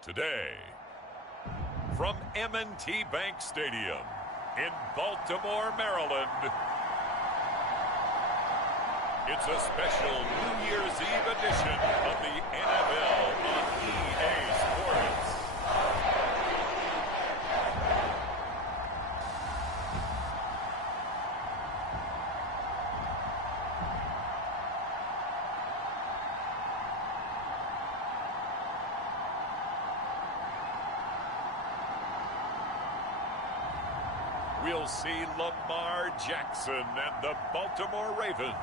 Today, from M&T Bank Stadium in Baltimore, Maryland, it's a special New Year's Eve edition of the NFL on EA Sports. We'll see Lamar Jackson and the Baltimore Ravens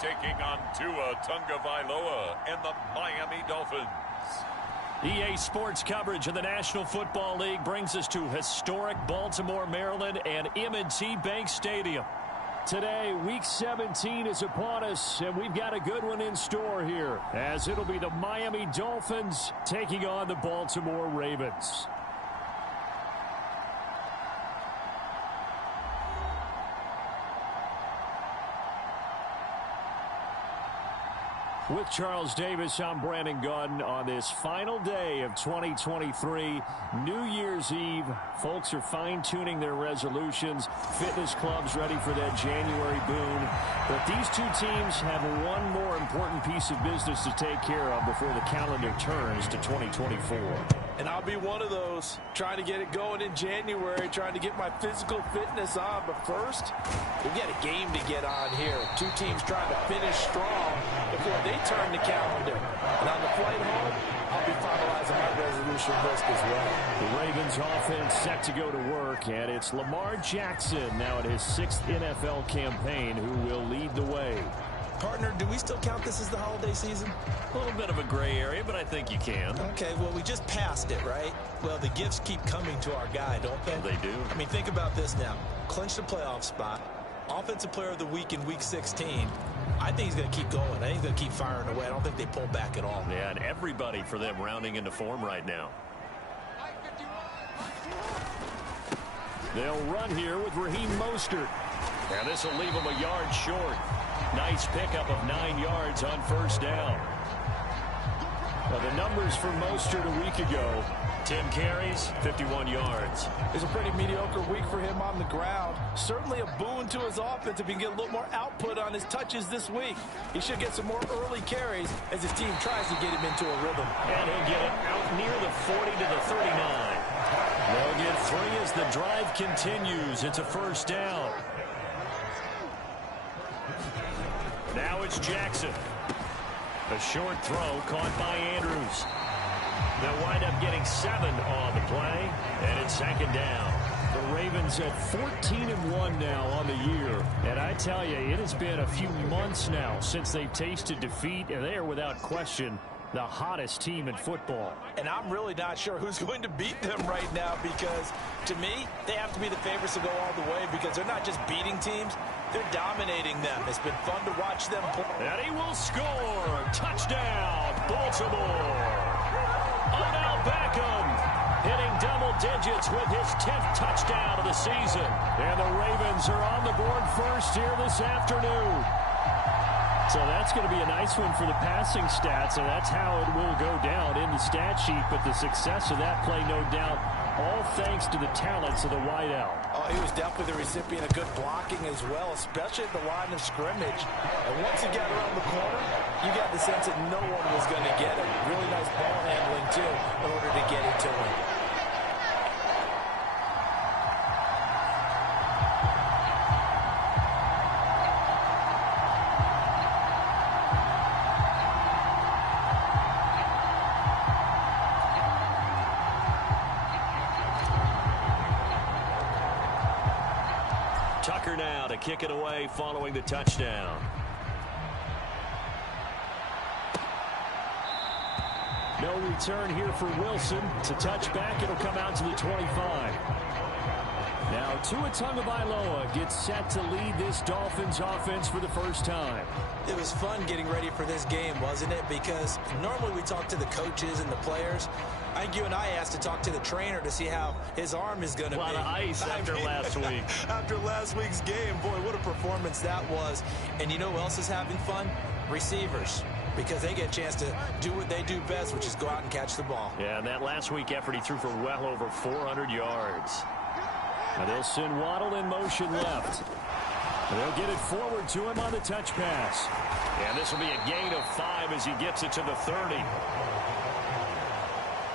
taking on Tua Tagovailoa and the Miami Dolphins. EA Sports coverage of the National Football League brings us to historic Baltimore, Maryland and M&T Bank Stadium. Today, Week 17 is upon us, and we've got a good one in store here, as it'll be the Miami Dolphins taking on the Baltimore Ravens. With Charles Davis, I'm Brandon Gunn on this final day of 2023, New Year's Eve. Folks are fine-tuning their resolutions. Fitness clubs ready for that January boom. But these two teams have one more important piece of business to take care of before the calendar turns to 2024. And I'll be one of those, trying to get it going in January, trying to get my physical fitness on. But first, we've got a game to get on here. Two teams trying to finish strong before they turn the calendar. And on the flight home, I'll be finalizing my resolution list as well. The Ravens offense set to go to work, and it's Lamar Jackson now in his 6th NFL campaign who will lead the way. Partner, do we still count this as the holiday season? A little bit of a gray area, but I think you can. Okay, well, we just passed it, right? Well, the gifts keep coming to our guy, don't they? They do. I mean, think about this now. Clinch the playoff spot. Offensive player of the week in Week 16. I think he's going to keep going. I think he's going to keep firing away. I don't think they pull back at all. Yeah, and everybody for them rounding into form right now. They'll run here with Raheem Mostert. And this will leave him a yard short. Nice pickup of 9 yards on first down. Well, the numbers for Mostert a week ago, 10 carries, 51 yards. It's a pretty mediocre week for him on the ground. Certainly a boon to his offense if he can get a little more output on his touches this week. He should get some more early carries as his team tries to get him into a rhythm. And he'll get it out near the 40 to the 39. They'll get 3 as the drive continues. It's a first down. Now it's Jackson. A short throw caught by Andrews. They'll wind up getting 7 on the play, and it's second down. The Ravens at 14-1 now on the year. And I tell you, it has been a few months now since they've tasted defeat, and they are without question the hottest team in football. And I'm really not sure who's going to beat them right now because, to me, they have to be the favorites to go all the way because they're not just beating teams, they're dominating them. It's been fun to watch them play. And he will score. Touchdown, Baltimore. Odell Beckham hitting double digits with his 10th touchdown of the season. And the Ravens are on the board first here this afternoon. So that's going to be a nice one for the passing stats, and that's how it will go down in the stat sheet. But the success of that play, no doubt, all thanks to the talents of the wideout. Oh, he was definitely the recipient of good blocking as well, especially at the line of scrimmage. And once he got around the corner, you got the sense that no one was going to get him. Really nice ball handling, too, in order to get it to him. Tucker now to kick it away following the touchdown. No return here for Wilson. It's a touchback. It'll come out to the 25. Now Tua Tagovailoa gets set to lead this Dolphins offense for the first time. It was fun getting ready for this game, wasn't it? Because normally we talk to the coaches and the players. I think you and I asked to talk to the trainer to see how his arm is going to be. A lot of ice after last week. After last week's game, boy, what a performance that was. And you know who else is having fun? Receivers. because they get a chance to do what they do best, which is go out and catch the ball. Yeah, and that last week effort, he threw for well over 400 yards. Now they'll send Waddle in motion left. They'll get it forward to him on the touch pass. And this will be a gain of 5 as he gets it to the 30.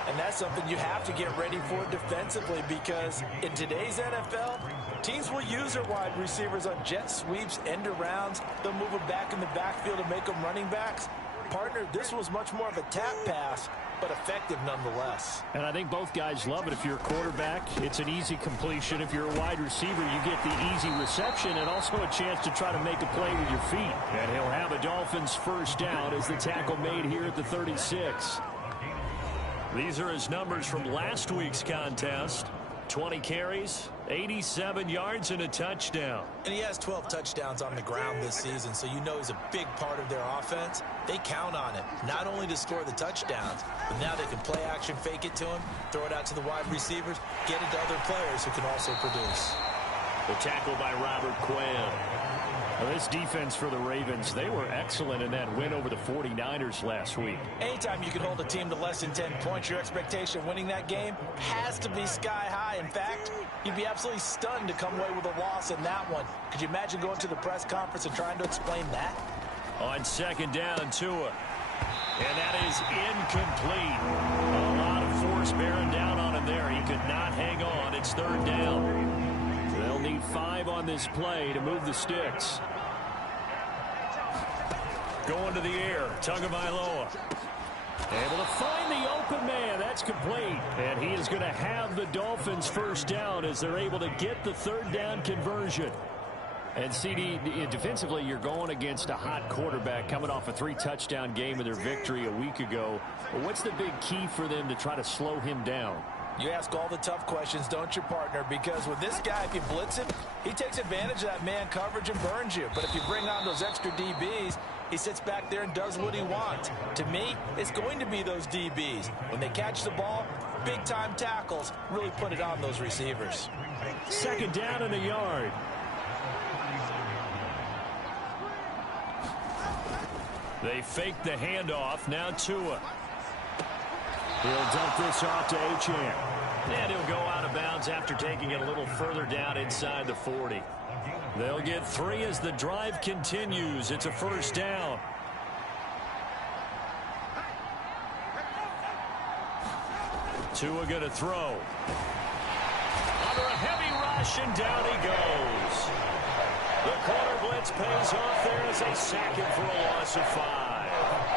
And that's something you have to get ready for defensively, because in today's NFL, teams will use their wide receivers on jet sweeps, end arounds. They'll move them back in the backfield and make them running backs. Partner, this was much more of a tap pass, but effective nonetheless. And I think both guys love it. If you're a quarterback, it's an easy completion. If you're a wide receiver, you get the easy reception and also a chance to try to make a play with your feet. And he'll have a Dolphins first down as the tackle made here at the 36. These are his numbers from last week's contest. 20 carries, 87 yards, and a touchdown. And he has 12 touchdowns on the ground this season, so you know he's a big part of their offense. They count on it, not only to score the touchdowns, but now they can play action, fake it to him, throw it out to the wide receivers, get it to other players who can also produce. The tackle by Robert Quinn. Well, this defense for the Ravens, they were excellent in that win over the 49ers last week. Anytime you can hold a team to less than 10 points, your expectation of winning that game has to be sky high. In fact, you'd be absolutely stunned to come away with a loss in that one. Could you imagine going to the press conference and trying to explain that? On second down, Tua. And that is incomplete. A lot of force bearing down on him there. He could not hang on. It's third down. They'll need 5 on this play to move the sticks. Going to the air, Tagovailoa. Able to find the open man. That's complete. And he is going to have the Dolphins first down as they're able to get the third down conversion. And CD, defensively, you're going against a hot quarterback coming off a 3-touchdown game in their victory a week ago. What's the big key for them to try to slow him down? You ask all the tough questions, don't you, partner? Because with this guy, if you blitz him, he takes advantage of that man coverage and burns you. But if you bring on those extra DBs, he sits back there and does what he wants. To me, it's going to be those DBs. When they catch the ball, big-time tackles really put it on those receivers. Second down and a yard. They fake the handoff. Now Tua. He'll dump this off to Achane. And he'll go out of bounds after taking it a little further down inside the 40. They'll get 3 as the drive continues. It's a first down. Tua going to throw. Under a heavy rush, and down he goes. The corner blitz pays off there as they sack him for a loss of 5.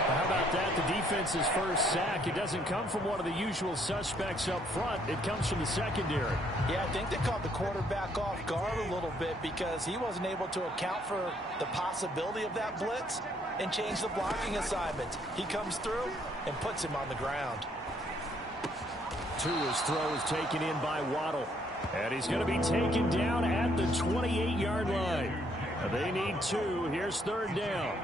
How about that? The defense's first sack. It doesn't come from one of the usual suspects up front. It comes from the secondary. Yeah, I think they caught the quarterback off guard a little bit because he wasn't able to account for the possibility of that blitz and change the blocking assignment. He comes through and puts him on the ground. Tua's throw is taken in by Waddle. And he's going to be taken down at the 28-yard line. They need 2. Here's third down.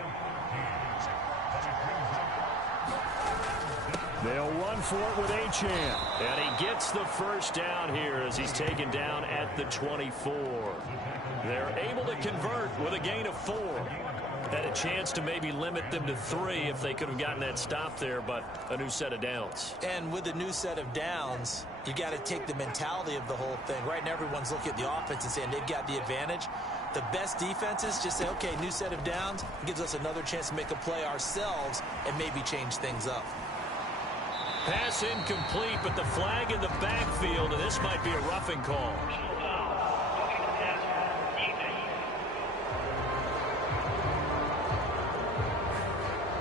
They'll run for it with Achane. And he gets the first down here as he's taken down at the 24. They're able to convert with a gain of 4. Had a chance to maybe limit them to 3 if they could have gotten that stop there, but a new set of downs. And with a new set of downs, you got to take the mentality of the whole thing. Right now, everyone's looking at the offense and saying they've got the advantage. The best defenses just say, okay, new set of downs. It gives us another chance to make a play ourselves and maybe change things up. Pass incomplete, but the flag in the backfield, and this might be a roughing call.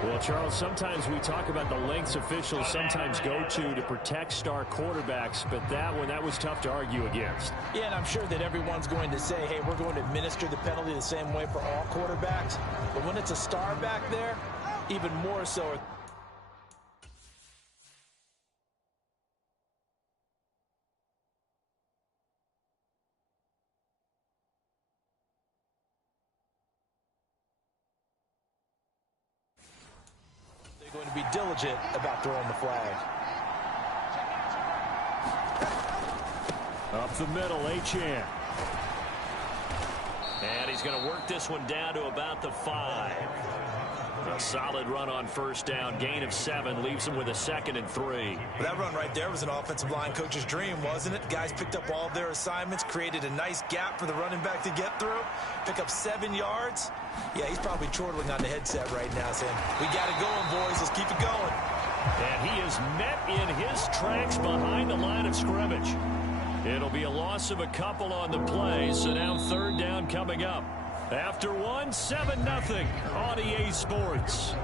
Well, Charles, sometimes we talk about the lengths officials sometimes go to protect star quarterbacks, but that was tough to argue against. Yeah, and I'm sure that everyone's going to say, hey, we're going to administer the penalty the same way for all quarterbacks. But when it's a star back there, even more so. Going to be diligent about throwing the flag. Up the middle, Achane. And he's going to work this one down to about the 5. A solid run on first down. Gain of 7 leaves them with a 2nd and 3. Well, that run right there was an offensive line coach's dream, wasn't it? Guys picked up all of their assignments, created a nice gap for the running back to get through, pick up 7 yards. Yeah, he's probably chortling on the headset right now saying, we got it going, boys. Let's keep it going. And he is met in his tracks behind the line of scrimmage. It'll be a loss of a couple on the play, so now 3rd down coming up. After 1, 7-0 on EA Sports.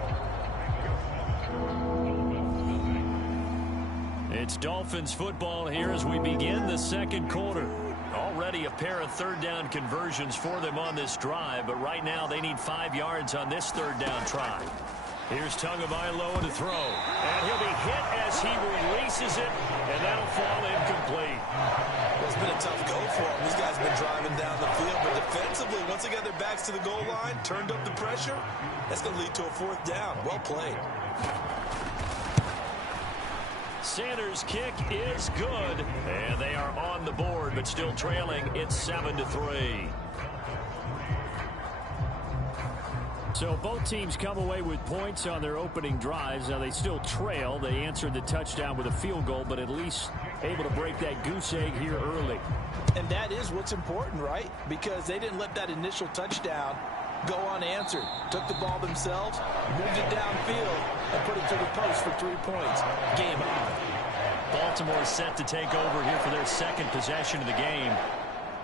It's Dolphins football here as we begin the 2nd quarter. Already a pair of 3rd down conversions for them on this drive, but right now they need 5 yards on this 3rd down try. Here's Tagovailoa to throw, and he'll be hit as he releases it, and that'll fall incomplete. Well, it's been a tough go for them. These guys have been driving down the field, but defensively, once they got their backs to the goal line, turned up the pressure, that's going to lead to a 4th down. Well played. Sanders' kick is good, and they are on the board, but still trailing. It's 7-3. So both teams come away with points on their opening drives. Now they still trail. They answered the touchdown with a field goal, but at least able to break that goose egg here early. And that is what's important, right? Because they didn't let that initial touchdown go unanswered. Took the ball themselves, moved it downfield, and put it through the post for 3 points. Game on. Baltimore set to take over here for their 2nd possession of the game.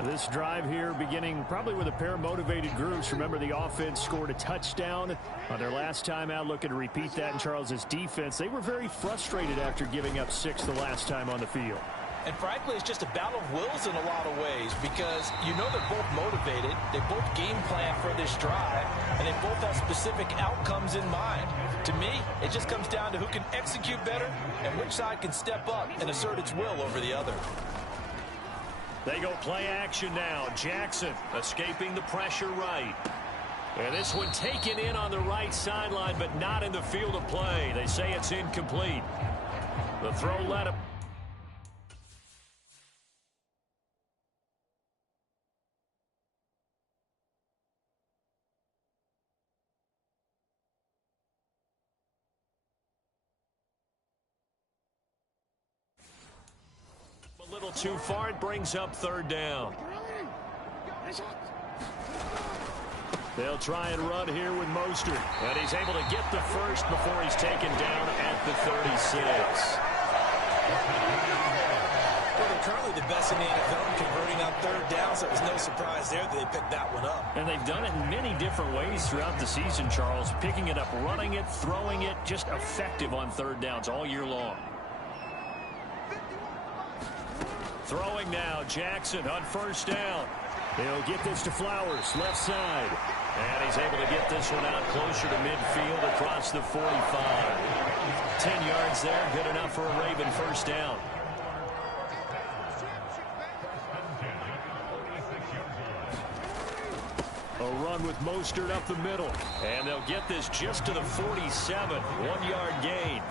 This drive here beginning probably with a pair of motivated groups. Remember, the offense scored a touchdown on their last time out, looking to repeat that in Charles's defense. They were very frustrated after giving up 6 the last time on the field. And frankly, it's just a battle of wills in a lot of ways because you know they're both motivated. They both game plan for this drive, and they both have specific outcomes in mind. To me, it just comes down to who can execute better and which side can step up and assert its will over the other. They go play action now. Jackson escaping the pressure right. And this one taken in on the right sideline, but not in the field of play. They say it's incomplete. The throw led up. A little too far. It brings up 3rd down. They'll try and run here with Mostert. And he's able to get the first before he's taken down at the 36. Well, they're currently the best in the NFL in converting on 3rd down, so it was no surprise there that they picked that one up. And they've done it in many different ways throughout the season, Charles. Picking it up, running it, throwing it, just effective on 3rd downs all year long. Throwing now, Jackson on 1st down. He'll get this to Flowers, left side. And he's able to get this one out closer to midfield across the 45. 10 yards there, good enough for a Raven 1st down. A run with Mostert up the middle. And they'll get this just to the 47. 1-yard gain.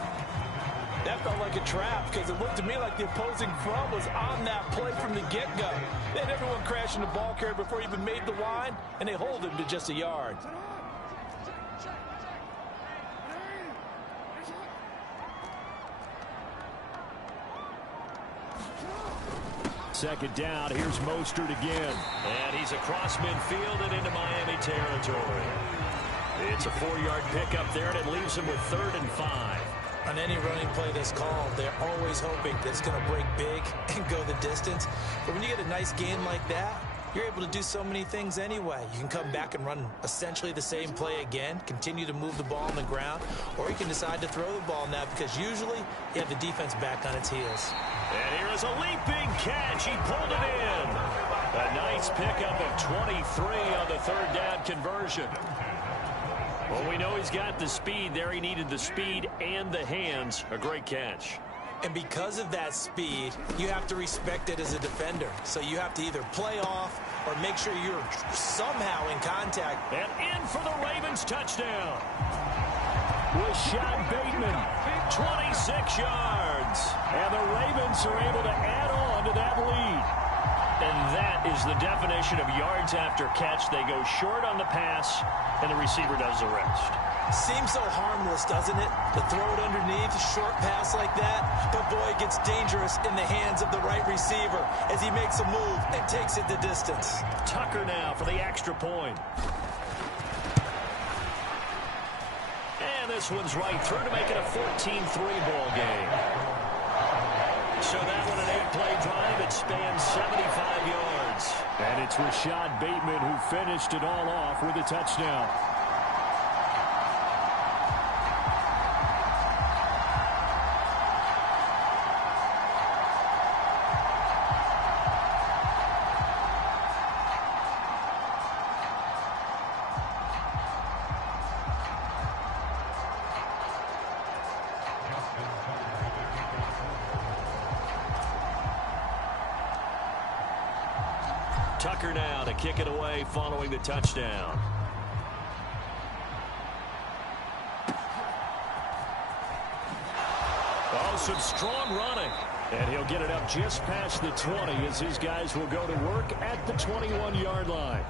That felt like a trap because it looked to me like the opposing front was on that play from the get-go. They had everyone crashing the ball carrier before he even made the line, and they hold him to just a yard. Second down, here's Mostert again. And he's across midfield and into Miami territory. It's a 4-yard pickup there, and it leaves him with 3rd and 5. On any running play that's called, they're always hoping that it's going to break big and go the distance. But when you get a nice gain like that, you're able to do so many things anyway. You can come back and run essentially the same play again, continue to move the ball on the ground, or you can decide to throw the ball now because usually you have the defense back on its heels. And here is a leaping catch. He pulled it in. A nice pickup of 23 on the 3rd down conversion. Well, we know he's got the speed there. He needed the speed and the hands. A great catch. And because of that speed, you have to respect it as a defender. So you have to either play off or make sure you're somehow in contact. And in for the Ravens touchdown. Rashad Bateman, 26 yards. And the Ravens are able to add on to that lead. And that is the definition of yards after catch. They go short on the pass, and the receiver does the rest. Seems so harmless, doesn't it? To throw it underneath, a short pass like that. But boy, it gets dangerous in the hands of the right receiver as he makes a move and takes it the distance. Tucker now for the extra point. And this one's right through to make it a 14-3 ball game. So that one, an 8-play drive. It spans 75 yards. And it's Rashad Bateman who finished it all off with a touchdown. Tucker now to kick it away following the touchdown. Oh, some strong running. And he'll get it up just past the 20 as his guys will go to work at the 21-yard line.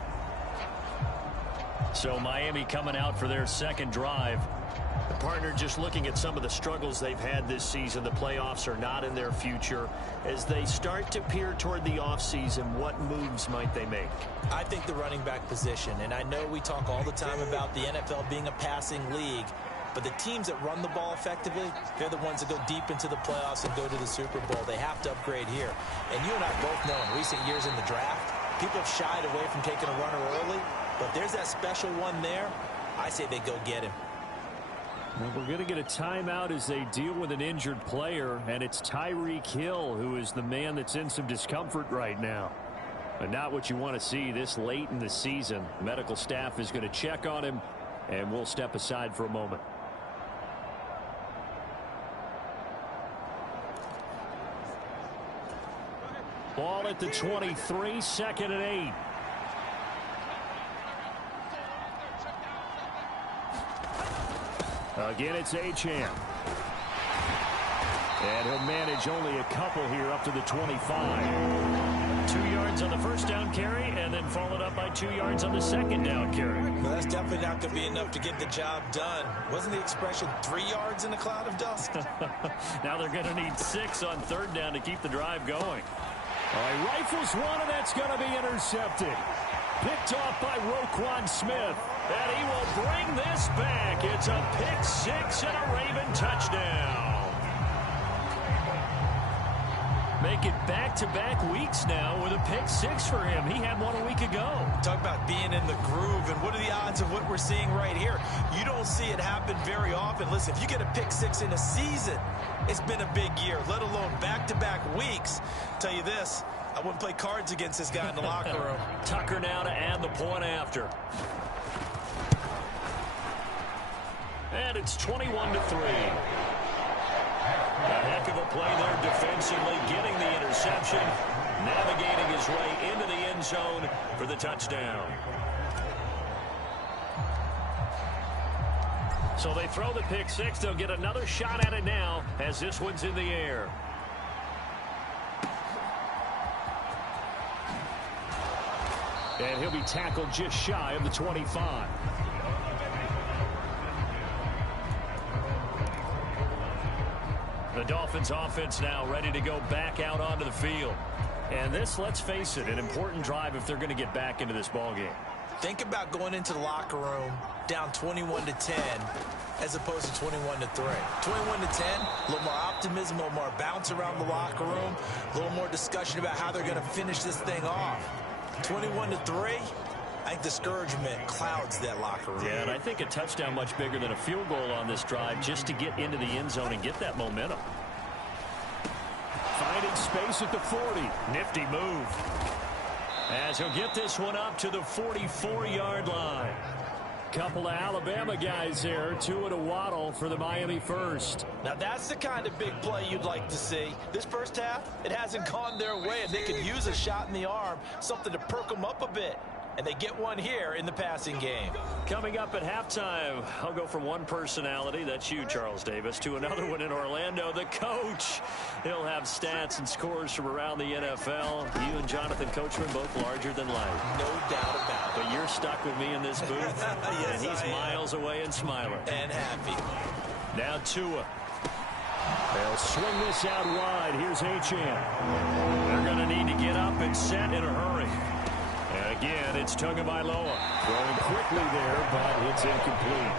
So Miami coming out for their second drive. The partner just looking at some of the struggles they've had this season. The playoffs are not in their future. As they start to peer toward the offseason, what moves might they make? I think the running back position, and I know we talk all the time about the NFL being a passing league, but the teams that run the ball effectively, they're the ones that go deep into the playoffs and go to the Super Bowl. They have to upgrade here. And you and I both know in recent years in the draft, people have shied away from taking a runner early, but there's that special one there. I say they go get him. Well, we're going to get a timeout as they deal with an injured player, and it's Tyreek Hill who is the man that's in some discomfort right now. But not what you want to see this late in the season. Medical staff is going to check on him, and we'll step aside for a moment. Ball at the 23, 2nd and 8. Again, it's Achane. And he'll manage only a couple here up to the 25. 2 yards on the first down carry, and then followed up by 2 yards on the second down carry. Well, that's definitely not going to be enough to get the job done. Wasn't the expression 3 yards in a cloud of dust? Now they're going to need 6 on third down to keep the drive going. All right, rifles one, and that's going to be intercepted. Picked off by Roquan Smith. And he will bring this back. It's a pick six and a Raven touchdown. Make it back-to-back weeks now with a pick six for him. He had one a week ago. Talk about being in the groove, and what are the odds of what we're seeing right here? You don't see it happen very often. Listen, if you get a pick six in a season, it's been a big year, let alone back-to-back weeks. Tell you this, I wouldn't play cards against this guy in the locker room. Tucker now to add the point after. And it's 21-3. A heck of a play there defensively, getting the interception, navigating his way into the end zone for the touchdown. So they throw the pick six. They'll get another shot at it now as this one's in the air. And he'll be tackled just shy of the 25. The Dolphins offense now ready to go back out onto the field. And this, let's face it, an important drive if they're going to get back into this ballgame. Think about going into the locker room down 21-10 as opposed to 21-3. 21-10, a little more optimism, a little more bounce around the locker room, a little more discussion about how they're going to finish this thing off. 21-3, I think discouragement clouds that locker room. Yeah, and I think a touchdown much bigger than a field goal on this drive just to get into the end zone and get that momentum. Finding space at the 40. Nifty move. As he'll get this one up to the 44-yard line. Couple of Alabama guys there, two at a waddle for the Miami first. Now that's the kind of big play you'd like to see. This first half, it hasn't gone their way, and they could use a shot in the arm, something to perk them up a bit. And they get one here in the passing game. Coming up at halftime, I'll go from one personality, that's you, Charles Davis, to another one in Orlando, the coach. He'll have stats and scores from around the NFL. You and Jonathan Coachman both larger than life. No doubt about it. But you're stuck with me in this booth. Yes, and he's miles away and smiling. And happy. Now Tua. They'll swing this out wide. Here's Achane. They're going to need to get up and set in a hurry. And again, it's Tagovailoa. Throwing quickly there, but it's incomplete.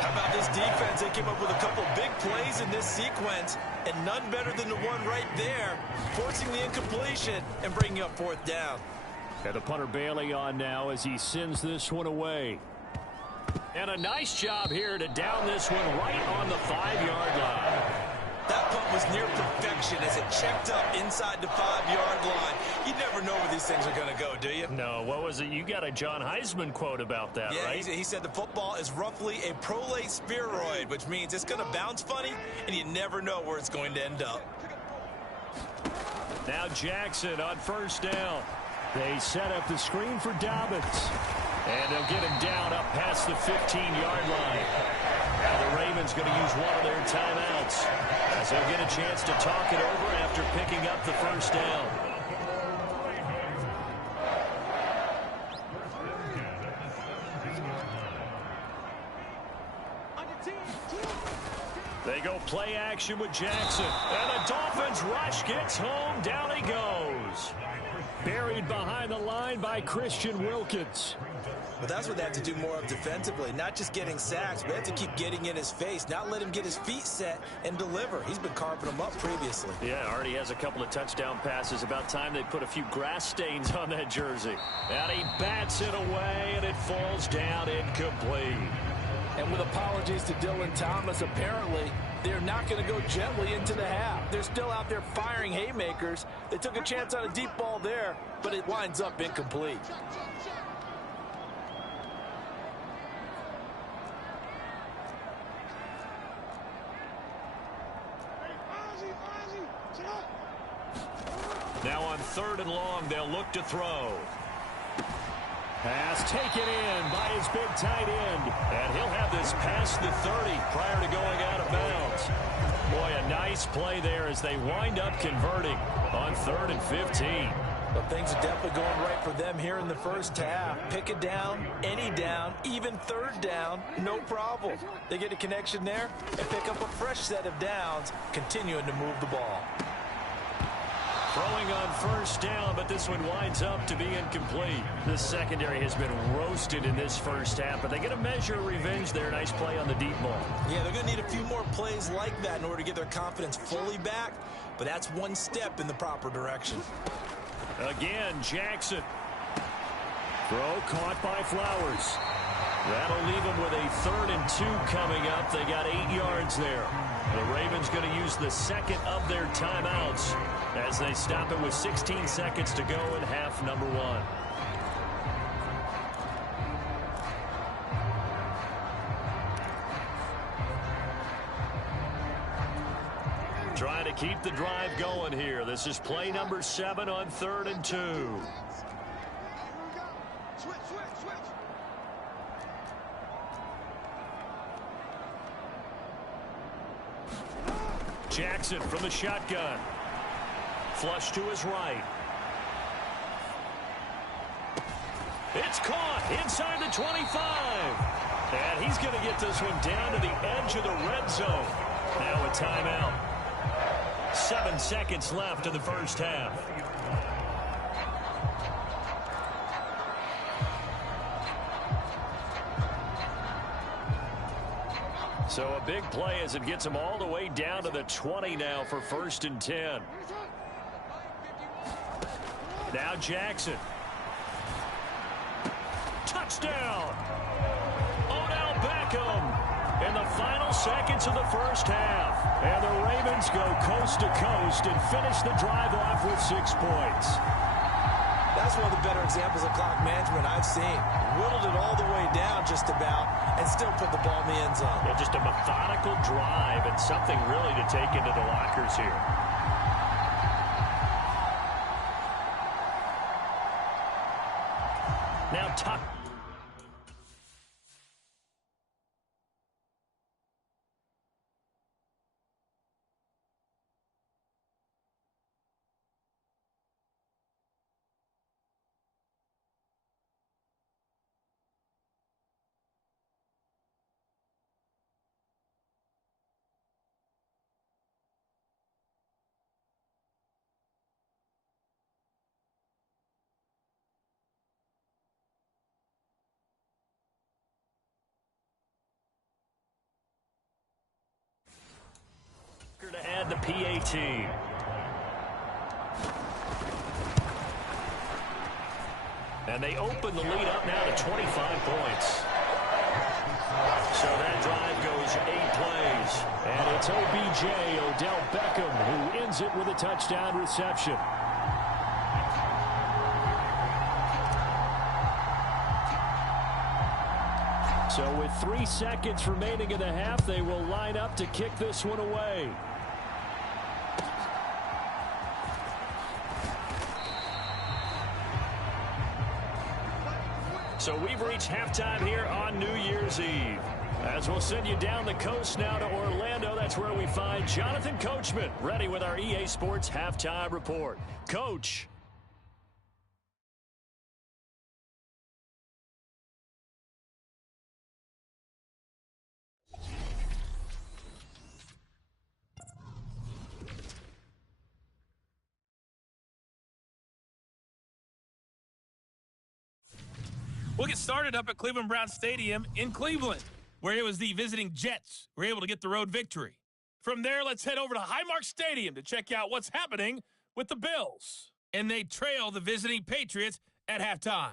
How about this defense? They came up with a couple big plays in this sequence, and none better than the one right there, forcing the incompletion and bringing up fourth down. And the punter Bailey on now as he sends this one away. And a nice job here to down this one right on the 5-yard line. That punt was near perfection as it checked up inside the 5-yard line. You never know where these things are going to go, do you? No, what was it? You got a John Heisman quote about that, right? Yeah, he said the football is roughly a prolate spheroid, which means it's going to bounce funny, and you never know where it's going to end up. Now Jackson on first down. They set up the screen for Dobbins. And they'll get him down up past the 15-yard line. Now the Ravens going to use one of their timeouts as they'll get a chance to talk it over after picking up the first down. They go play action with Jackson. And the Dolphins rush gets home. Down he goes. Buried behind the line by Christian Wilkins. But that's what they have to do more of defensively. Not just getting sacks, but they have to keep getting in his face. Not let him get his feet set and deliver. He's been carving them up previously. Yeah, already has a couple of touchdown passes. About time they put a few grass stains on that jersey. And he bats it away, and it falls down incomplete. And with apologies to Dylan Thomas, apparently they're not going to go gently into the half. They're still out there firing haymakers. They took a chance on a deep ball there, but it winds up incomplete. Now on 3rd and long, they'll look to throw. Pass taken in by his big tight end. And he'll have this past the 30 prior to going out of bounds. Boy, a nice play there as they wind up converting on 3rd and 15. But things are definitely going right for them here in the first half. Pick it down, any down, even 3rd down, no problem. They get a connection there and pick up a fresh set of downs, continuing to move the ball. Throwing on first down, but this one winds up to be incomplete. The secondary has been roasted in this first half, but they get a measure of revenge there. Nice play on the deep ball. Yeah, they're going to need a few more plays like that in order to get their confidence fully back, but that's one step in the proper direction. Again, Jackson. Throw caught by Flowers. That'll leave them with a 3rd and 2 coming up. They got 8 yards there. The Ravens going to use the second of their timeouts as they stop it with 16 seconds to go in half number 1. Trying to keep the drive going here. This is play number 7 on 3rd and 2. Jackson from the shotgun. Flush to his right. It's caught inside the 25. And he's going to get this one down to the edge of the red zone. Now a timeout. 7 seconds left in the first half. So a big play as it gets them all the way down to the 20 now for 1st and 10. Now Jackson. Touchdown. Odell Beckham in the final seconds of the first half. And the Ravens go coast to coast and finish the drive off with 6 points. That's one of the better examples of clock management I've seen. Whittled it all the way down just about and still put the ball in the end zone. Yeah, just a methodical drive and something really to take into the lockers here. Now Tuck. led the PAT. And they open the lead up now to 25 points. So that drive goes 8 plays. And it's OBJ, Odell Beckham, who ends it with a touchdown reception. So with 3 seconds remaining in the half, they will line up to kick this one away. So we've reached halftime here on New Year's Eve. As we'll send you down the coast now to Orlando, that's where we find Jonathan Coachman, ready with our EA Sports Halftime Report. Coach. We'll get started up at Cleveland Browns Stadium in Cleveland, where it was the visiting Jets who were able to get the road victory. From there, let's head over to Highmark Stadium to check out what's happening with the Bills. And they trail the visiting Patriots at halftime.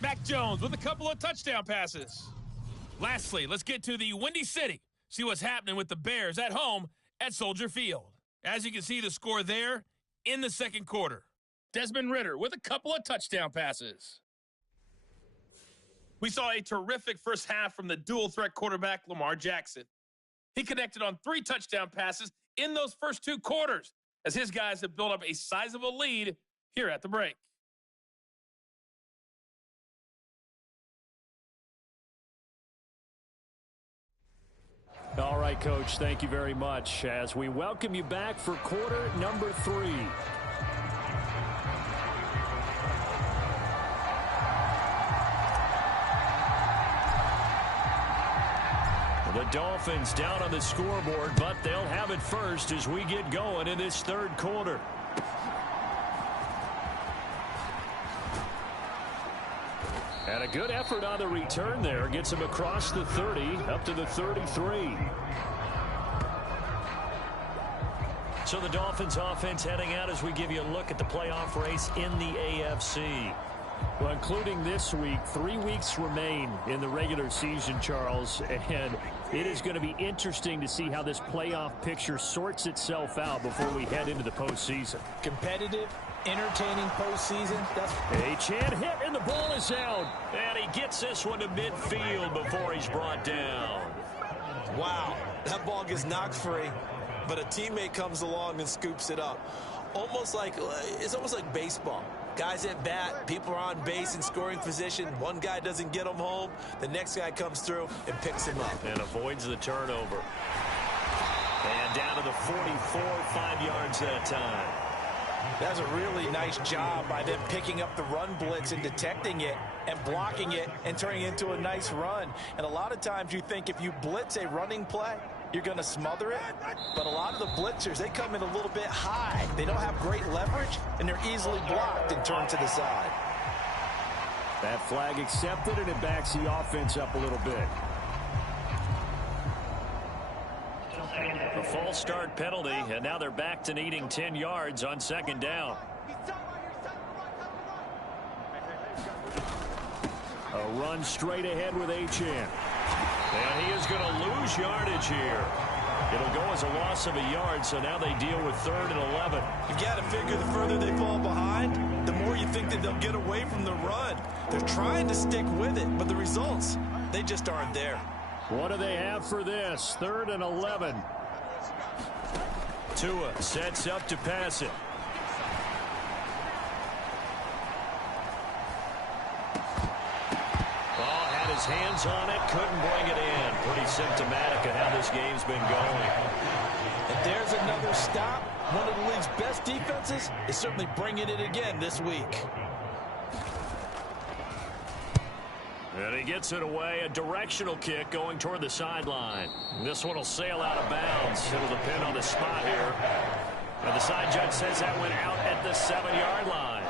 Mac Jones with a couple of touchdown passes. Lastly, let's get to the Windy City, see what's happening with the Bears at home at Soldier Field. As you can see the score there in the second quarter. Desmond Ridder with a couple of touchdown passes. We saw a terrific first half from the dual-threat quarterback, Lamar Jackson. He connected on 3 touchdown passes in those first 2 quarters, as his guys have built up a sizable lead here at the break. All right, Coach, thank you very much as we welcome you back for quarter number 3. The Dolphins down on the scoreboard, but they'll have it first as we get going in this third quarter. And a good effort on the return there. Gets him across the 30, up to the 33. So the Dolphins offense heading out as we give you a look at the playoff race in the AFC. Well, including this week, 3 weeks remain in the regular season, Charles, and it is going to be interesting to see how this playoff picture sorts itself out before we head into the postseason. Competitive, entertaining postseason. A chant hit, and the ball is out. And he gets this one to midfield before he's brought down. Wow, that ball gets knocked free, but a teammate comes along and scoops it up. It's almost like baseball. Guys at bat, people are on base in scoring position. One guy doesn't get him home. The next guy comes through and picks him up. And avoids the turnover. And down to the 44, 5 yards that time. That's a really nice job by them picking up the run blitz and detecting it and blocking it and turning it into a nice run. And a lot of times you think if you blitz a running play, you're going to smother it. But a lot of the blitzers, they come in a little bit high. They don't have great leverage, and they're easily blocked and turned to the side. That flag accepted, and it backs the offense up a little bit. A false start penalty, and now they're back to needing 10 yards on second down. A run straight ahead with Achane. And he is going to lose yardage here. It'll go as a loss of a yard, so now they deal with 3rd and 11. You've got to figure the further they fall behind, the more you think that they'll get away from the run. They're trying to stick with it, but the results, they just aren't there. What do they have for this? 3rd and 11. Tua sets up to pass it. His hands on it, couldn't bring it in. Pretty symptomatic of how this game's been going. And there's another stop. One of the league's best defenses is certainly bringing it again this week. And he gets it away. A directional kick going toward the sideline. This one will sail out of bounds. It'll depend on the spot here. And the side judge says that went out at the 7-yard line.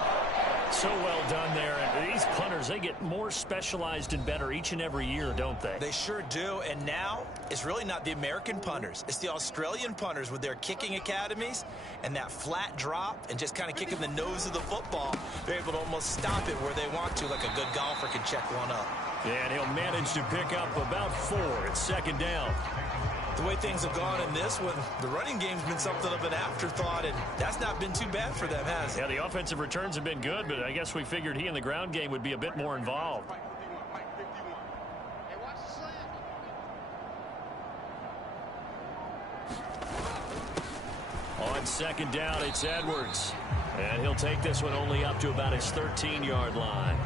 So well done there. And these punters, they get more specialized and better each and every year, don't they? They sure do. And now it's really not the American punters. It's the Australian punters with their kicking academies and that flat drop and just kind of kicking the nose of the football. They're able to almost stop it where they want to, like a good golfer can check one up. And he'll manage to pick up about 4 at second down. The way things have gone in this one, the running game's been something of an afterthought, and that's not been too bad for them, has it? Yeah, the offensive returns have been good, but I guess we figured he in the ground game would be a bit more involved. On second down, it's Edwards. And he'll take this one only up to about his 13-yard line.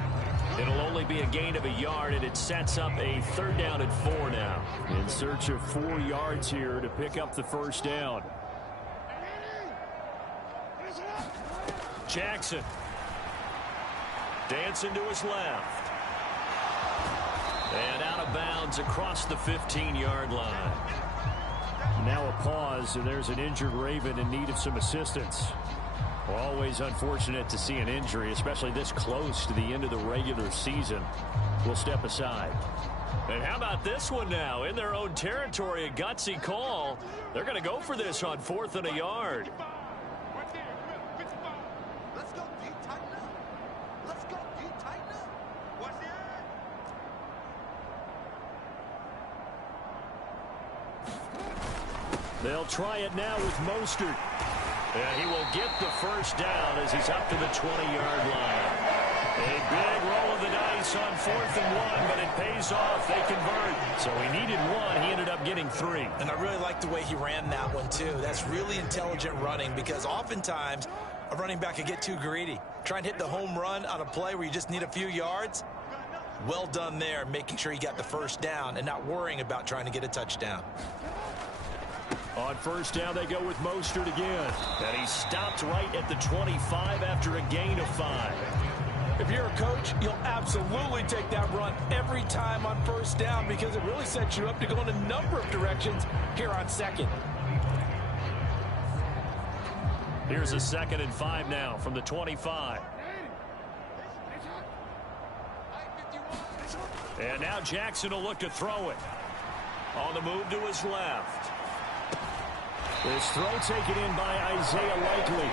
It'll only be a gain of a yard, and it sets up a third down at 4 now. In search of 4 yards here to pick up the first down. Jackson. Dancing to his left. And out of bounds across the 15-yard line. Now a pause, and there's an injured Raven in need of some assistance. Always unfortunate to see an injury, especially this close to the end of the regular season. We'll step aside. And how about this one now? In their own territory, a gutsy call. They're going to go for this on 4th and a yard. Let's go, deep, tighten up. Let's go, deep, tighten up. What's the They'll try it now with Mostert. And he will get the first down as he's up to the 20-yard line. A big roll of the dice on 4th and 1, but it pays off. They convert. So he needed 1. He ended up getting 3. And I really like the way he ran that one, too. That's really intelligent running because oftentimes a running back could get too greedy. Try and hit the home run on a play where you just need a few yards. Well done there, making sure he got the first down and not worrying about trying to get a touchdown. On first down, they go with Mostert again. And he stopped right at the 25 after a gain of 5. If you're a coach, you'll absolutely take that run every time on first down because it really sets you up to go in a number of directions here on second. Here's a 2nd and 5 now from the 25. And now Jackson will look to throw it. On the move to his left. This throw taken in by Isaiah Likely.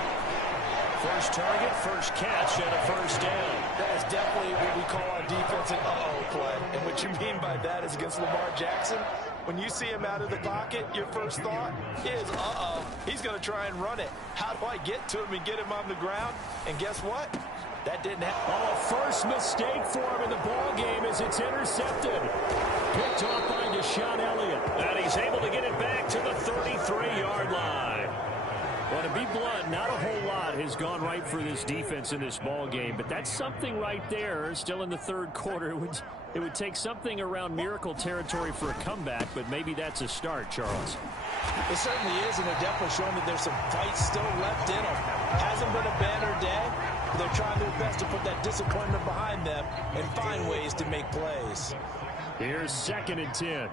First target, first catch, and a first down. That is definitely what we call our defense an uh-oh play. And what you mean by that is against Lamar Jackson, when you see him out of the pocket, your first thought is, uh-oh, he's going to try and run it. How do I get to him and get him on the ground? And guess what? That didn't happen. Oh, first mistake for him in the ball game as it's intercepted. Picked off by Deshaun Elliott. And he's able to get it back to the 33-yard line. Well, to be blunt, not a whole lot has gone right for this defense in this ball game, but that's something right there. Still in the third quarter. It would take something around miracle territory for a comeback, but maybe that's a start, Charles. It certainly is, and they're definitely showing that there's some fight still left in them. Hasn't been a banner day, but they're trying their best to put that disappointment behind them and find ways to make plays. Here's 2nd and 10.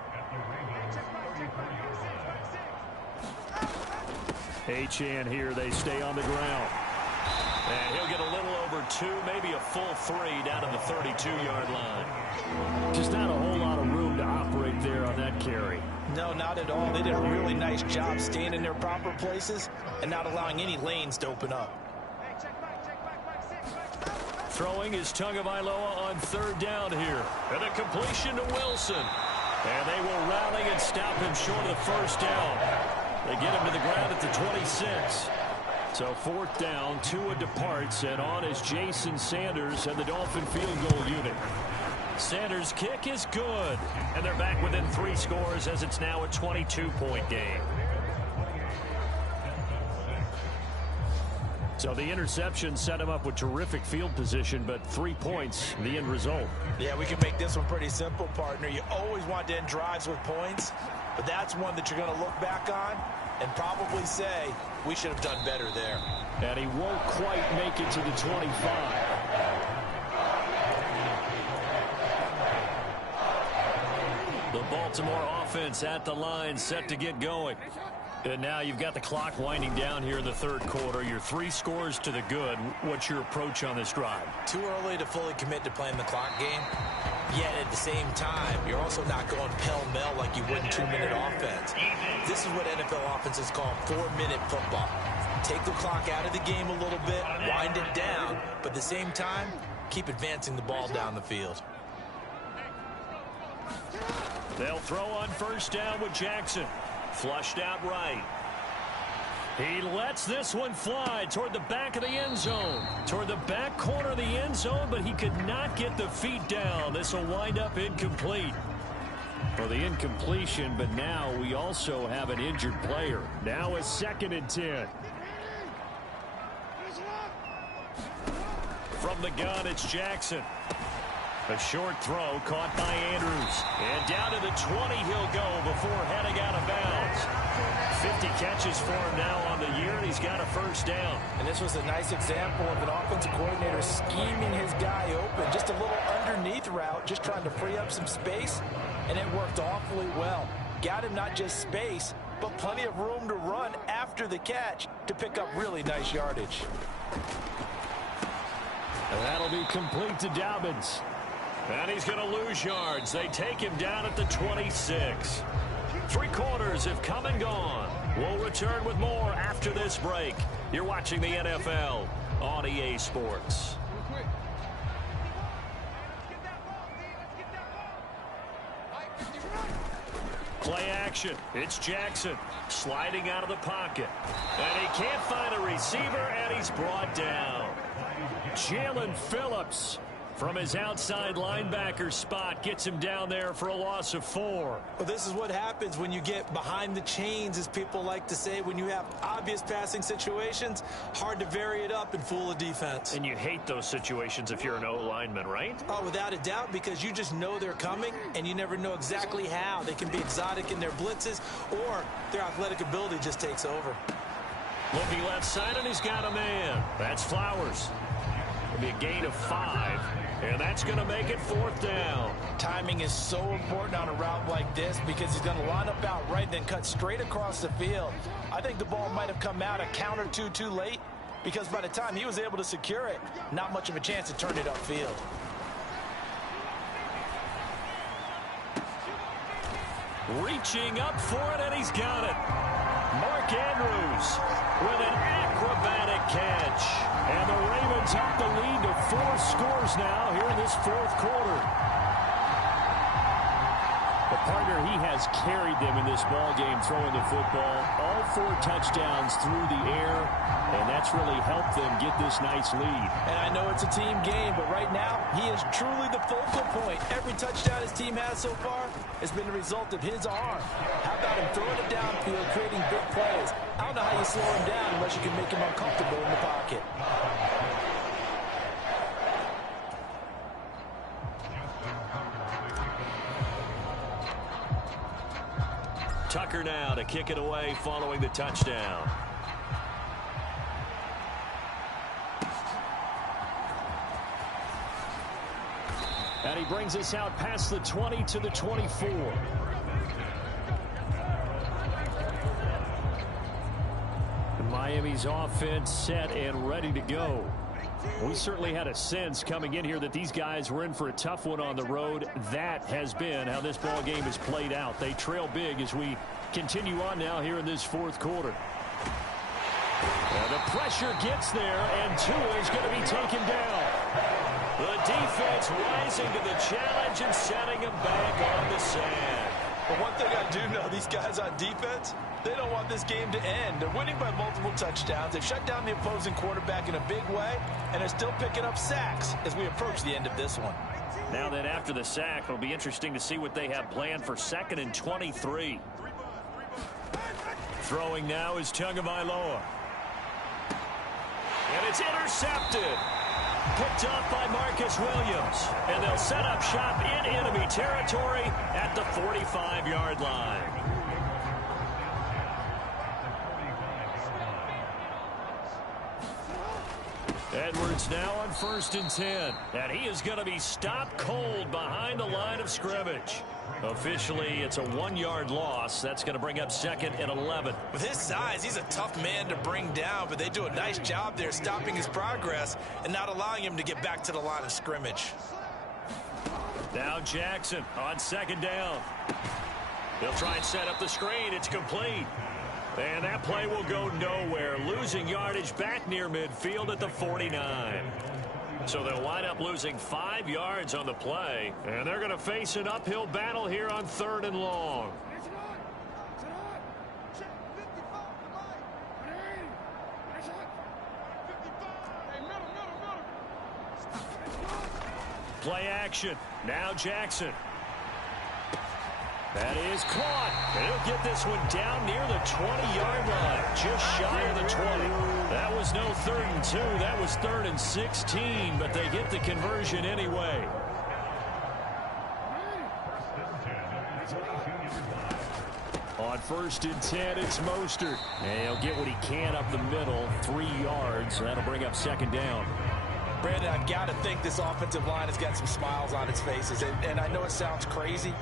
Achane here, they stay on the ground. And he'll get a little over 2, maybe a full 3 down to the 32-yard line. Just not a whole lot of room to operate there on that carry. No, not at all. They did a really nice job staying in their proper places and not allowing any lanes to open up. Throwing is Tagovailoa on 3rd down here. And a completion to Wilson. And they will rally and stop him short of the first down. They get him to the ground at the 26. So 4th down, Tua departs, and on is Jason Sanders and the Dolphin field goal unit. Sanders' kick is good, and they're back within 3 scores as it's now a 22-point game. So the interception set him up with terrific field position, but 3 points, the end result. Yeah, we can make this one pretty simple, partner. You always want to end drives with points, but that's one that you're going to look back on and probably say, we should have done better there. And he won't quite make it to the 25. The Baltimore offense at the line, set to get going. And now you've got the clock winding down here in the third quarter. Your 3 scores to the good. What's your approach on this drive? Too early to fully commit to playing the clock game. Yet at the same time, you're also not going pell-mell like you would in 2-minute offense. This is what NFL offenses call 4-minute football. Take the clock out of the game a little bit, wind it down, but at the same time, keep advancing the ball down the field. They'll throw on first down with Jackson. Flushed out right. He lets this one fly toward the back of the end zone. Toward the back corner of the end zone, but he could not get the feet down. This will wind up incomplete. For the incompletion, but now we also have an injured player. Now a 2nd and 10. From the gun, it's Jackson. A short throw caught by Andrews. And down to the 20 he'll go before heading out of bounds. 50 catches for him now on the year, and he's got a first down. And this was a nice example of an offensive coordinator scheming his guy open. Just a little underneath route, just trying to free up some space, and it worked awfully well. Got him not just space, but plenty of room to run after the catch to pick up really nice yardage. And that'll be complete to Dobbins. And he's going to lose yards. They take him down at the 26. 3 quarters have come and gone. We'll return with more after this break. You're watching the NFL on EA Sports. Play action. It's Jackson sliding out of the pocket. And he can't find a receiver, and he's brought down. Jalen Phillips from his outside linebacker spot gets him down there for a loss of 4. Well, this is what happens when you get behind the chains, as people like to say. When you have obvious passing situations, hard to vary it up and fool a defense. And you hate those situations if you're an O-lineman, right? Oh, without a doubt, because you just know they're coming, and you never know exactly how. They can be exotic in their blitzes, or their athletic ability just takes over. Looking left side, and he's got a man. That's Flowers. It'll be a gain of 5. And that's going to make it 4th down. Timing is so important on a route like this because he's going to line up out right, then cut straight across the field. I think the ball might have come out a count or two too late because by the time he was able to secure it, not much of a chance to turn it upfield. Reaching up for it, and he's got it. Mark Andrews with an acrobatic catch. And the Ravens have the lead to 4 scores now here in this 4th quarter. The partner, he has carried them in this ball game throwing the football. All 4 touchdowns through the air, and that's really helped them get this nice lead. And I know it's a team game, but right now he is truly the focal point. Every touchdown his team has so far has been the result of his arm. How about him throwing it downfield, creating big plays? I don't know how you slow him down unless you can make him uncomfortable in the pocket. Tucker now to kick it away following the touchdown. And he brings us out past the 20 to the 24. Miami's offense set and ready to go. We certainly had a sense coming in here that these guys were in for a tough one on the road. That has been how this ball game has played out. They trail big as we continue on now here in this 4th quarter. And the pressure gets there, and Tua is going to be taken down. The defense rising to the challenge and setting him back on the sand. But one thing I do know, these guys on defense, they don't want this game to end. They're winning by multiple touchdowns. They've shut down the opposing quarterback in a big way, and they're still picking up sacks as we approach the end of this one. Now then, after the sack, it'll be interesting to see what they have planned for 2nd and 23. Throwing now is Tagovailoa. And it's intercepted. Picked off by Marcus Williams. And they'll set up shop in enemy territory at the 45-yard line. Edwards now on 1st and 10. And he is going to be stopped cold behind the line of scrimmage. Officially, it's a 1-yard loss. That's going to bring up 2nd and 11. With his size, he's a tough man to bring down, but they do a nice job there stopping his progress and not allowing him to get back to the line of scrimmage. Now Jackson on 2nd down. He'll try and set up the screen. It's complete. And that play will go nowhere. Losing yardage back near midfield at the 49. So they'll wind up losing 5 yards on the play. And they're going to face an uphill battle here on 3rd and long. Play action. Now Jackson. That is caught. And he'll get this one down near the 20-yard line. Just shy of the 20. That was no 3rd and 2. That was 3rd and 16. But they get the conversion anyway. On 1st and 10, it's Mostert. And he'll get what he can up the middle. 3 yards. That'll bring up 2nd down. Brandon, I've got to think this offensive line has got some smiles on its faces. And I know it sounds crazy,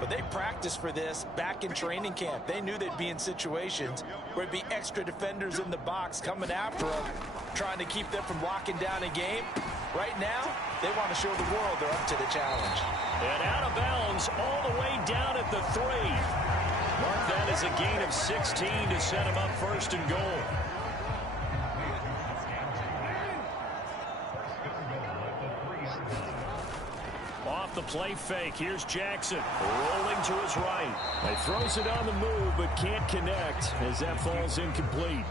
but they practiced for this back in training camp. They knew they'd be in situations where it'd be extra defenders in the box coming after them, trying to keep them from locking down a game. Right now, they want to show the world they're up to the challenge. And out of bounds all the way down at the 3. Mark that as a gain of 16 to set him up 1st and goal. Off the play fake, here's Jackson rolling to his right. He throws it on the move but can't connect as that falls incomplete.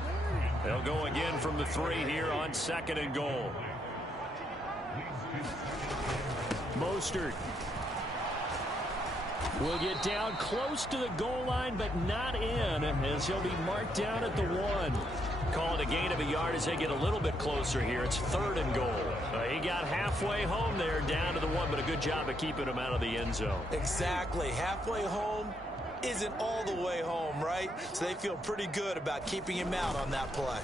They'll go again from the 3 here on 2nd and goal. Mostert will get down close to the goal line but not in as he'll be marked down at the 1. Call it a gain of a yard as they get a little bit closer here. It's 3rd and goal. He got halfway home there, down to the 1, but a good job of keeping him out of the end zone. Exactly. Halfway home isn't all the way home, right? So they feel pretty good about keeping him out on that play.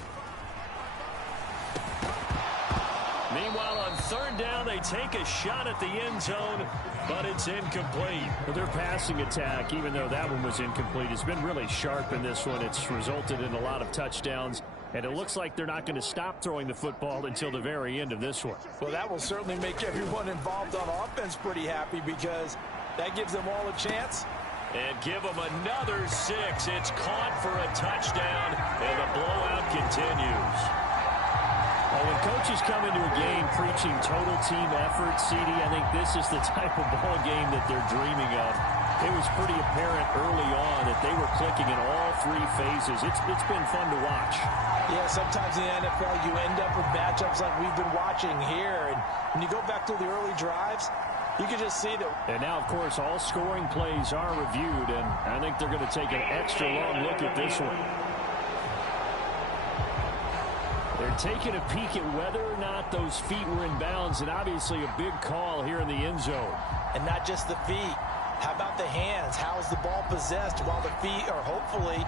Meanwhile, on 3rd down, they take a shot at the end zone, but it's incomplete. Well, their passing attack, even though that one was incomplete, has been really sharp in this one. It's resulted in a lot of touchdowns, and it looks like they're not going to stop throwing the football until the very end of this one. Well, that will certainly make everyone involved on offense pretty happy because that gives them all a chance. And give them another 6. It's caught for a touchdown, and the blowout continues. Well, when coaches come into a game preaching total team effort, CD, I think this is the type of ball game that they're dreaming of. It was pretty apparent early on that they were clicking in all 3 phases. It's been fun to watch. Yeah, sometimes in the NFL you end up with matchups like we've been watching here. And when you go back to the early drives, you can just see that. And now, of course, all scoring plays are reviewed, and I think they're going to take an extra long look at this one. They're taking a peek at whether or not those feet were in bounds, and obviously a big call here in the end zone. And not just the feet. How about the hands? How's the ball possessed while the feet are hopefully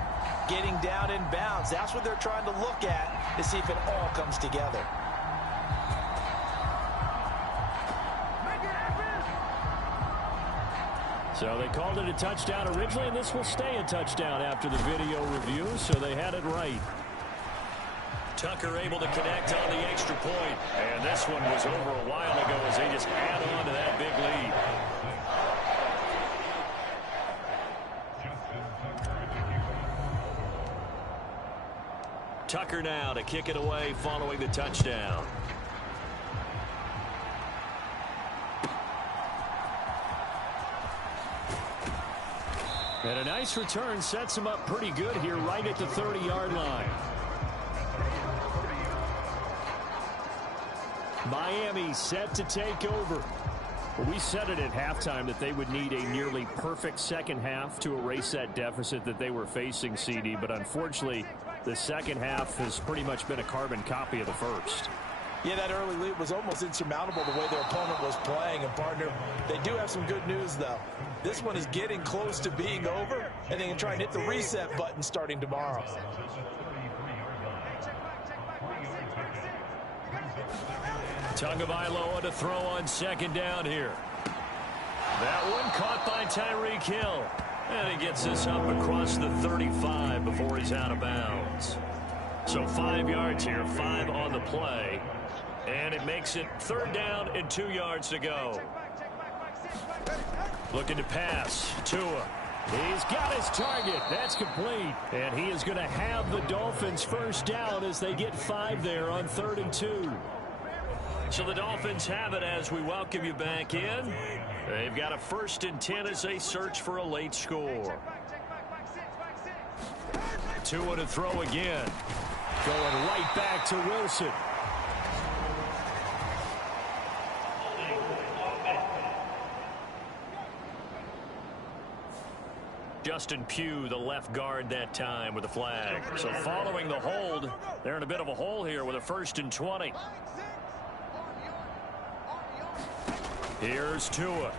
getting down in bounds? That's what they're trying to look at to see if it all comes together. So they called it a touchdown originally, and this will stay a touchdown after the video review, so they had it right. Tucker able to connect on the extra point. And this one was over a while ago as they just add on to that big lead. Tucker now to kick it away following the touchdown. And a nice return sets him up pretty good here right at the 30-yard line. Miami set to take over. Well, we said it at halftime that they would need a nearly perfect second half to erase that deficit that they were facing, CD. But unfortunately, the second half has pretty much been a carbon copy of the first. Yeah, that early lead was almost insurmountable the way their opponent was playing. And, partner, they do have some good news, though. This one is getting close to being over, and they can try and hit the reset button starting tomorrow. Tagovailoa to throw on second down here. That one caught by Tyreek Hill. And he gets this up across the 35 before he's out of bounds. So 5 yards here, 5 on the play. And it makes it 3rd down and 2 yards to go. Looking to pass. Tua. He's got his target. That's complete. And he is going to have the Dolphins 1st down as they get 5 there on 3rd and 2. So the Dolphins have it as we welcome you back in. They've got a 1st and 10 as they search for a late score. Tua to throw again. Going right back to Wilson. Justin Pugh, the left guard that time with a flag. So following the hold, they're in a bit of a hole here with a 1st and 20. Here's Tua.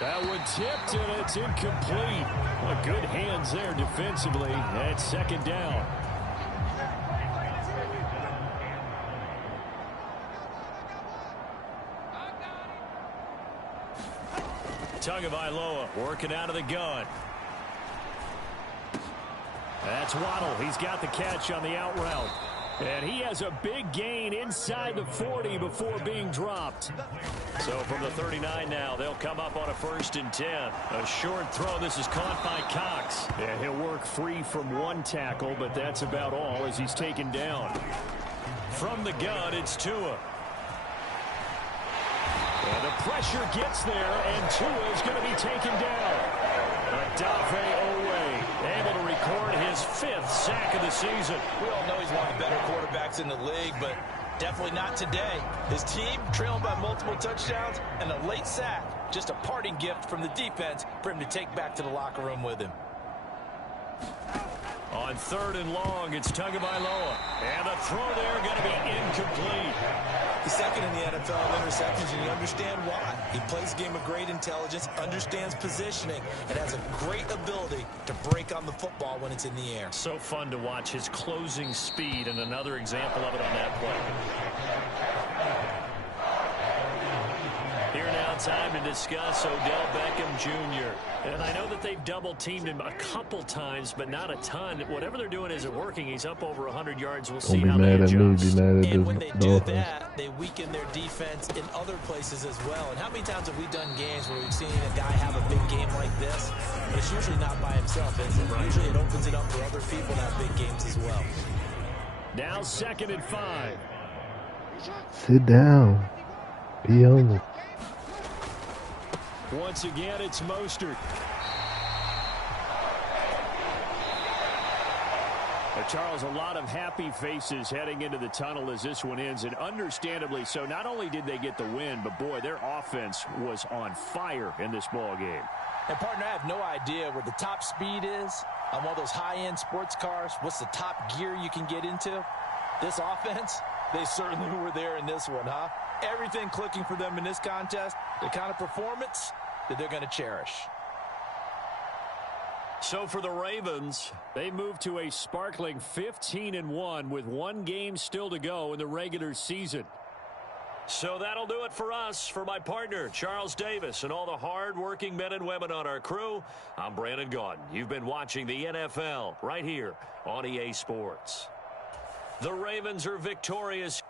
That one tipped, and it's incomplete. Well, good hands there defensively. That's 2nd down. Tagovailoa working out of the gun. That's Waddle. He's got the catch on the out route. And he has a big gain inside the 40 before being dropped. So from the 39 now, they'll come up on a 1st and 10. A short throw. This is caught by Cox. And he'll work free from one tackle, but that's about all as he's taken down. From the gun, it's Tua. And the pressure gets there, and Tua is going to be taken down. Odafe Owe able to record his 5th sack of the season. We all know he's one of the better quarterbacks in the league, but definitely not today. His team trailing by multiple touchdowns and a late sack. Just a parting gift from the defense for him to take back to the locker room with him. On 3rd and long, it's Tagovailoa. And the throw there going to be incomplete. He's 2nd in the NFL in interceptions, and you understand why. He plays a game of great intelligence, understands positioning, and has a great ability to break on the football when it's in the air. So fun to watch his closing speed, and another example of it on that play. Here now, time to discuss Odell Beckham Jr. And I know that they've double-teamed him a couple times, but not a ton. Whatever they're doing isn't working. He's up over 100 yards. We'll see how they adjust. And when they do that, they weaken their defense in other places as well. And how many times have we done games where we've seen a guy have a big game like this? But it's usually not by himself, is it? Usually it opens it up for other people to have big games as well. Now 2nd and 5. Sit down. Be humble. Once again, it's Mostert. Charles, a lot of happy faces heading into the tunnel as this one ends, and understandably so. Not only did they get the win, but boy, their offense was on fire in this ball game. And partner, I have no idea where the top speed is on one of those high-end sports cars. What's the top gear you can get into? This offense, they certainly were there in this one, huh? Everything clicking for them in this contest, the kind of performance that they're going to cherish. So for the Ravens, they move to a sparkling 15-1 with 1 game still to go in the regular season. So that'll do it for us. For my partner, Charles Davis, and all the hard-working men and women on our crew, I'm Brandon Gaudin. You've been watching the NFL right here on EA Sports. The Ravens are victorious.